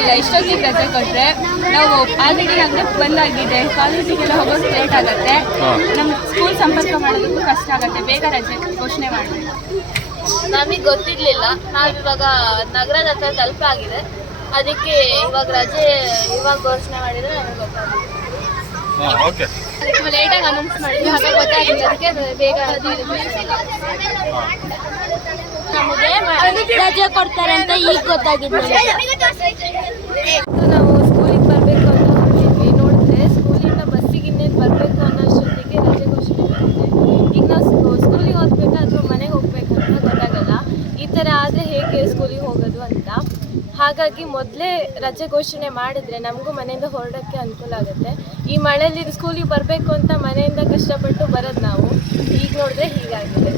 ಇಲ್ಲ ಇಷ್ಟೊತ್ತಿಗೆ ರಜೆ ಕೊಟ್ಟರೆ ನಾವು ಆಲ್ರೆಡಿ ನಮಗೆ ಬಂದಾಗಿದೆ, ಕಾಲೇಜಿಗೆಲ್ಲ ಹೋಗೋದು ಲೇಟ್ ಆಗುತ್ತೆ, ನಮ್ಮ ಸ್ಕೂಲ್ ಸಂಪರ್ಕ ಮಾಡೋದಕ್ಕೂ ಕಷ್ಟ ಆಗುತ್ತೆ. ಬೇಗ ರಜೆ ಘೋಷಣೆ ಮಾಡಬೇಕು. ನಮಗೆ ಗೊತ್ತಿರಲಿಲ್ಲ, ನಾವಿವಾಗ ನಗರದ ಹತ್ರ ತಲುಪಾಗಿದೆ, ಅದಕ್ಕೆ ಇವಾಗ ರಜೆ ಇವಾಗ ಘೋಷಣೆ ಮಾಡಿದರೆ ನಮಗೆ ಗೊತ್ತಾಗಿದೆ. ಲೇಟಾಗಿ ಅನೌನ್ಸ್ ಮಾಡಿದ್ವಿ, ಹಾಗೆ ಗೊತ್ತಾಗಿದೆ, ಅದಕ್ಕೆ ಬೇಗ ನಮಗೆ ರಜೆ ಕೊಡ್ತಾರೆ ಅಂತ ಈಗ ಗೊತ್ತಾಗಿದೆ. ನಾವು ಸ್ಕೂಲಿಗೆ ಬರಬೇಕು ಅಂತ ಹೊರಟಿದ್ವಿ, ನೋಡಿದ್ರೆ ಸ್ಕೂಲಿಂದ ಬಸ್ಸಿಗೆ ಇನ್ನೇನು ಬರಬೇಕು ಅನ್ನೋ ಅಷ್ಟೊತ್ತಿಗೆ ರಜೆ ಘೋಷಣೆ ಮಾಡಿದೆ. ಈಗ ನಾವು ಸ್ಕೂಲಿಗೆ ಹೋಗ್ಬೇಕಾ ಅಥವಾ ಮನೆಗೆ ಹೋಗ್ಬೇಕಂತ ಗೊತ್ತಾಗಲ್ಲ. ಈ ಥರ ಆದರೆ ಹೇಗೆ ಸ್ಕೂಲಿಗೆ ಹೋಗೋದು ಅಂತ. ಹಾಗಾಗಿ ಮೊದಲೇ ರಜೆ ಘೋಷಣೆ ಮಾಡಿದ್ರೆ ನಮಗೂ ಮನೆಯಿಂದ ಹೊರಡೋಕ್ಕೆ ಅನುಕೂಲ ಆಗುತ್ತೆ. ಈ ಮಳೆಯಲ್ಲಿ ಸ್ಕೂಲಿಗೆ ಬರಬೇಕು ಅಂತ ಮನೆಯಿಂದ ಕಷ್ಟಪಟ್ಟು ಬರೋದು ನಾವು, ಈಗ ನೋಡಿದ್ರೆ ಹೀಗಾಗಿದೆ.